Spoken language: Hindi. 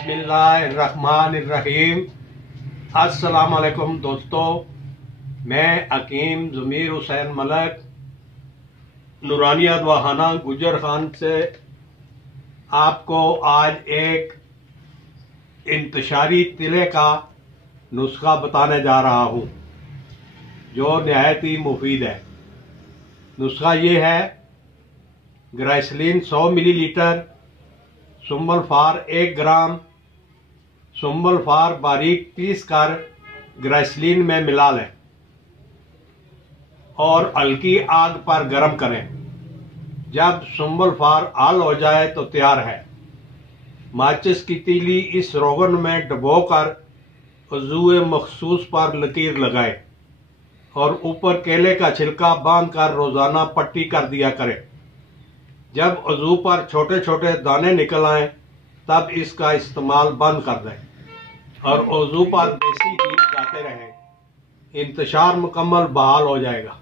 बिस्मिल्लाहिर्रहमानिर्रहीम। अस्सलाम वालेकुम दोस्तों, मैं हकीम ज़मीर हुसैन मलक नूरानिया दवाखाना गुजर खान से आपको आज एक इंतशारी तिले का नुस्खा बताने जा रहा हूँ जो नहायत ही मुफीद है। नुस्खा ये है, ग्राइसलीन 100 मिलीलीटर, सुम्बलफार 1 ग्राम। सुम्बलफार बारीक पीस कर ग्राइसलीन में मिला लें और हल्की आग पर गर्म करें। जब सुम्बलफार हल हो जाए तो तैयार है। माचिस की तीली इस रोगन में डुबोकर उज़ूए मखसूस पर लकीर लगाएं और ऊपर केले का छिलका बांधकर रोजाना पट्टी कर दिया करें। जब उज़ू पर छोटे छोटे दाने निकल आए तब इसका इस्तेमाल बंद कर दें और उज़ू पर देसी घी लगाते रहें। इंतशार मुकम्मल बहाल हो जाएगा।